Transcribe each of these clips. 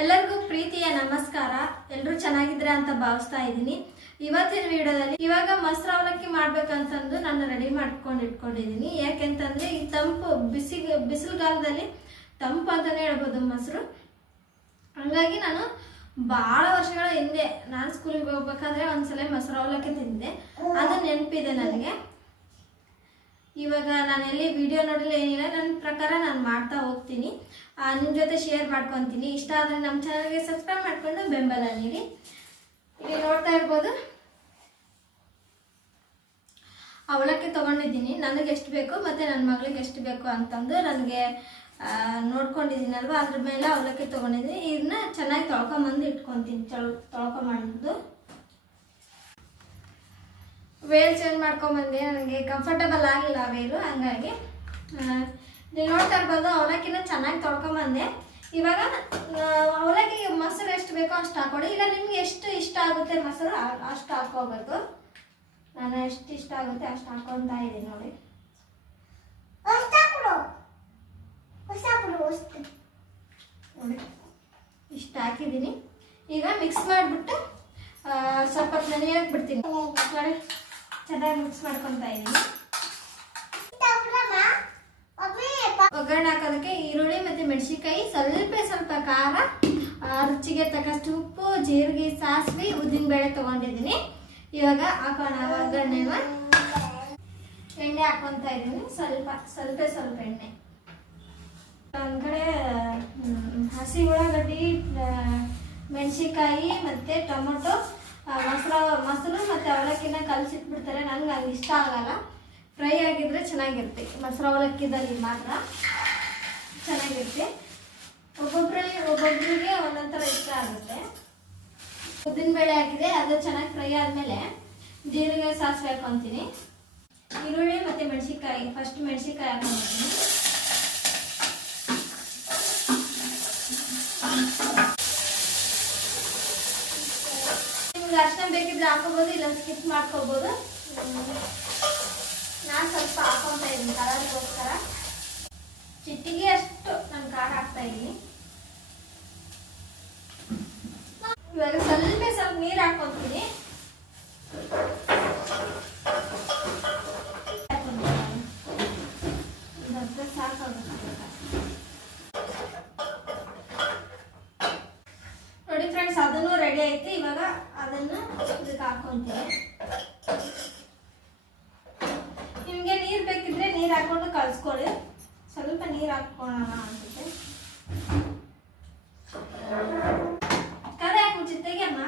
ಎಲ್ಲರಿಗೂ ಪ್ರೀತಿಯ ನಮಸ್ಕಾರ. ಎಲ್ಲರೂ ಚೆನ್ನಾಗಿದ್ರೆ ಅಂತ ಭಾವಿಸ್ತಾ ಇದ್ದೀನಿ. ಇವತ್ತಿನ ವಿಡಿಯೋದಲ್ಲಿ ಇವಾಗ ಮೊಸರು ಅವಲಕ್ಕಿ ಮಾಡ್ಬೇಕಂತಂದು ನಾನು ರೆಡಿ ಮಾಡ್ಕೊಂಡು ಇಟ್ಕೊಂಡಿದ್ದೀನಿ. ಯಾಕೆಂತಂದ್ರೆ ಈ ತಂಪು ಬಿಸಿಲುಗಾಲದಲ್ಲಿ ತಂಪು ಅಂತಾನೆ ಹೇಳ್ಬೋದು ಮೊಸರು. ಹಂಗಾಗಿ ನಾನು ಭಾಳ ವರ್ಷಗಳ ಹಿಂದೆ ನಾನು ಸ್ಕೂಲಿಗೆ ಹೋಗ್ಬೇಕಾದ್ರೆ ಒಂದ್ಸಲ ಮೊಸರು ಅವಲಕ್ಕಿ ತಿಂದೆ, ಅದು ನೆನಪಿದೆ ನನಗೆ. ಇವಾಗ ನಾನು ಎಲ್ಲಿ ವಿಡಿಯೋ ನೋಡಲಿ ಏನಿಲ್ಲ, ನನ್ನ ಪ್ರಕಾರ ನಾನು ಮಾಡ್ತಾ ಹೋಗ್ತೀನಿ, ನಿಮ್ಮ ಜೊತೆ ಶೇರ್ ಮಾಡ್ಕೊತೀನಿ. ಇಷ್ಟ ಆದರೆ ನಮ್ಮ ಚಾನಲ್ಗೆ ಸಬ್ಸ್ಕ್ರೈಬ್ ಮಾಡಿಕೊಂಡು ಬೆಂಬಲ ನೀಡಿ. ಇಲ್ಲಿ ನೋಡ್ತಾ ಇರ್ಬೋದು ಅವಲಕ್ಕಿ ತೊಗೊಂಡಿದ್ದೀನಿ. ನನಗೆ ಎಷ್ಟು ಬೇಕು ಮತ್ತು ನನ್ನ ಮಗಳಿಗೆ ಎಷ್ಟು ಬೇಕು ಅಂತಂದು ನನಗೆ ನೋಡ್ಕೊಂಡಿದ್ದೀನಲ್ವ, ಅದ್ರ ಮೇಲೆ ಅವಲಕ್ಕಿ ತೊಗೊಂಡಿದ್ದೀನಿ. ಇದನ್ನ ಚೆನ್ನಾಗಿ ತೊಳ್ಕೊಂಬಂದು ಇಟ್ಕೊತೀನಿ. ತೊಳ್ಕೊಂಬಂದು ವೇಲ್ ಚೇಂಜ್ ಮಾಡ್ಕೊಂಬಂದೆ. ನನಗೆ ಕಂಫರ್ಟಬಲ್ ಆಗಿಲ್ಲ ವೇಲು, ಹಂಗಾಗಿ ನೀವು ನೋಡ್ತಾ ಇರ್ಬೋದು ಅವಲಕ್ಕಿನ ಚೆನ್ನಾಗಿ ತೊಳ್ಕೊಂಬಂದೆ. ಇವಾಗ ಅವಲಕ್ಕಿಗೆ ಮೊಸರು ಎಷ್ಟು ಬೇಕೋ ಅಷ್ಟು ಹಾಕೊಳ್ಳಿ. ಇಲ್ಲ ನಿಮ್ಗೆ ಎಷ್ಟು ಇಷ್ಟ ಆಗುತ್ತೆ ಮೊಸರು ಅಷ್ಟು ಹಾಕೋಬೇಕು. ನಾನು ಎಷ್ಟು ಇಷ್ಟ ಆಗುತ್ತೆ ಅಷ್ಟು ಹಾಕೊತಾ ಇದ್ದೀನಿ ನೋಡಿ. ನೋಡಿ ಇಷ್ಟು ಹಾಕಿದ್ದೀನಿ. ಈಗ ಮಿಕ್ಸ್ ಮಾಡಿಬಿಟ್ಟು ಸ್ವಲ್ಪ ನೆನೆಯಕ್ಕೆ ಬಿಡ್ತೀನಿ. ನೋಡಿ ಚೆನ್ನಾಗಿ ಮಿಕ್ಸ್ ಮಾಡ್ಕೊತಾ ಇದ್ದೀನಿ. ಒಗ್ಗರಣೆ ಹಾಕೋದಕ್ಕೆ ಈರುಳ್ಳಿ ಮತ್ತು ಮೆಣಸಿನ್ಕಾಯಿ, ಸ್ವಲ್ಪ ಖಾರ, ರುಚಿಗೆ ತಕ್ಕಷ್ಟು ಉಪ್ಪು, ಜೀರಿಗೆ, ಸಾಸಿವೆ, ಉದ್ದಿನಬೇಳೆ ತೊಗೊಂಡಿದ್ದೀನಿ. ಇವಾಗ ಹಾಕೋಣ ಒಗ್ಗರಣೆನ. ಎಣ್ಣೆ ಹಾಕೊತಾ ಇದ್ದೀನಿ, ಸ್ವಲ್ಪ ಎಣ್ಣೆ. ಒಂದು ಕಡೆ ಹಸಿ ಉಳ್ಳಾಗಡ್ಡಿ, ಮೆಣಸಿನ್ಕಾಯಿ ಮತ್ತು ಟೊಮೊಟೊ, ಮೊಸರು ಮತ್ತು ಅವಲಕ್ಕಿನ ಕಲಸಿಟ್ಬಿಡ್ತಾರೆ. ನನಗೆ ಹಂಗೆ ಇಷ್ಟ ಆಗಲ್ಲ. ಫ್ರೈ ಆಗಿದ್ರೆ ಚೆನ್ನಾಗಿರುತ್ತೆ. ಮೊಸರು ಅವಲಕ್ಕಿದಲ್ಲಿ ಮಾತ್ರ ಚೆನ್ನಾಗಿರುತ್ತೆ. ಒಬ್ಬೊಬ್ಬರಿಗೆ ಒಂದೊಂದು ಥರ ಇಷ್ಟ ಆಗುತ್ತೆ. ಉದ್ದಿನಬೇಳೆ ಹಾಕಿದೆ, ಅದು ಚೆನ್ನಾಗಿ ಫ್ರೈ ಆದಮೇಲೆ ಜೀರಿಗೆ, ಸಾಸಿವೆ ಹಾಕೊತೀನಿ. ಈರುಳ್ಳಿ ಮತ್ತು ಮೆಣಸಿನ್ಕಾಯಿ, ಫಸ್ಟ್ ಮೆಣಸಿನ್ಕಾಯಿ ಹಾಕೊಂಡ್ಬಿಡ್ತೀನಿ. ನಿಮ್ಗೆ ಅರ್ಶಿನ ಬೇಕಿದ್ರೆ ಹಾಕೋಬೋದು, ಇಲ್ಲ ಸ್ಕಿಪ್ ಮಾಡ್ಕೋಬೋದು. ನಾನು ಸ್ವಲ್ಪ ಹಾಕೊತಾ ಇದ್ದೀನಿ ಕಲರ್ಗೋಸ್ಕರ. ಚಿಟ್ಟಿಗೆ ಅಷ್ಟು ನಾನು ಖಾರ ಹಾಕ್ತಾ ಇದ್ದೀನಿ. ಇವಾಗ ಸ್ವಲ್ಪ ನೀರು ಹಾಕೊತೀನಿ. ನೋಡಿ ಫ್ರೆಂಡ್ಸ್, ಅದನ್ನು ರೆಡಿ ಆಯ್ತು. ಇವಾಗ ಅದನ್ನು ಇದಕ್ಕೆ ಹಾಕೊಂತೀನಿ. ನಿಮಗೆ ನೀರು ಬೇಕಿದ್ರೆ ನೀರು ಹಾಕೊಂಡು ಕಳಿಸ್ಕೊಳ್ಳಿ. ಸ್ವಲ್ಪ ನೀರು ಹಾಕೋಣ ಅನ್ಸುತ್ತೆ. ಕರೆ ಹಾಕಿ ಮುಚ್ಚಿತ್ತೆಗೆ ಅಮ್ಮ.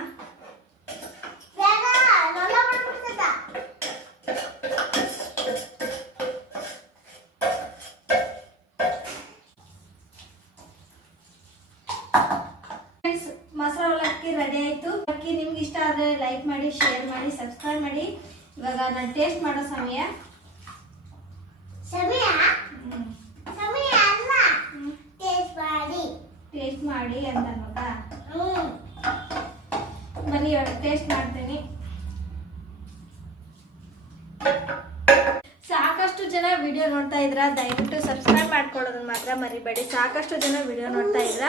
ಮೊಸರು ಅವಲಕ್ಕಿ ರೆಡಿ ಆಯಿತು. ಅಕ್ಕಿ ನಿಮ್ಗೆ ಇಷ್ಟ ಆದರೆ ಲೈಕ್ ಮಾಡಿ, ಶೇರ್ ಮಾಡಿ, ಸಬ್ಸ್ಕ್ರೈಬ್ ಮಾಡಿ. ಇವಾಗ ನಾನು ಟೇಸ್ಟ್ ಮಾಡೋ ಸಮಯ ಟೇಸ್ಟ್ ಮಾಡಿ ಅಂತ ನೋಡಾ. ಬನ್ನಿ ಇವಾಗ ಟೇಸ್ಟ್ ಮಾಡ್ತೀನಿ. ಸಾಕಷ್ಟು ಜನ ವಿಡಿಯೋ ನೋಡ್ತಾ ಇದ್ರ, ದಯವಿಟ್ಟು ಸಬ್ಸ್ಕ್ರೈಬ್ ಮಾಡ್ಕೊಳ್ಳೋದನ್ನ ಮಾತ್ರ ಮರಿಬೇಡಿ. ಸಾಕಷ್ಟು ಜನ ವಿಡಿಯೋ ನೋಡ್ತಾ ಇದ್ರ.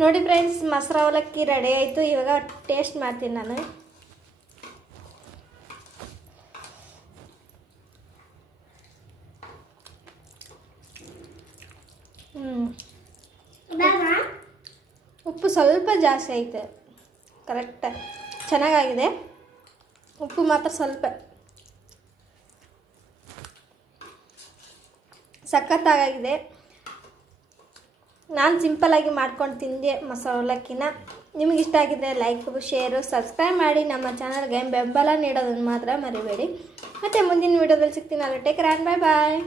ನೋಡಿ ಫ್ರೆಂಡ್ಸ್, ಮೊಸರು ಅವಲಕ್ಕಿ ರೆಡಿ ಆಯಿತು. ಇವಾಗ ಟೇಸ್ಟ್ ಮಾಡ್ತೀನಿ ನಾನು. ಉಪ್ಪು ಸ್ವಲ್ಪ ಜಾಸ್ತಿ ಐತೆ, ಕರೆಕ್ಟ್ ಚೆನ್ನಾಗಾಗಿದೆ. ಉಪ್ಪು ಮಾತ್ರ ಸ್ವಲ್ಪ ಸಖತ್ತಾಗಿದೆ. ನಾನು ಸಿಂಪಲ್ಲಾಗಿ ಮಾಡ್ಕೊಂಡು ತಿಂದೆ ಮೊಸರು ಅವಲಕ್ಕಿನ. ನಿಮಗೆ ಇಷ್ಟ ಆಗಿದ್ದರೆ ಲೈಕ್, ಶೇರು, ಸಬ್ಸ್ಕ್ರೈಬ್ ಮಾಡಿ. ನಮ್ಮ ಚಾನಲ್ಗೆ ಬೆಂಬಲ ನೀಡೋದನ್ನು ಮಾತ್ರ ಮರಿಬೇಡಿ. ಮತ್ತು ಮುಂದಿನ ವೀಡಿಯೋದಲ್ಲಿ ಸಿಗ್ತೀನಿ. ಅಲ್ಲಿ ಟೇಕ್ ಕೇರ್, ಬಾಯ್ ಬಾಯ್.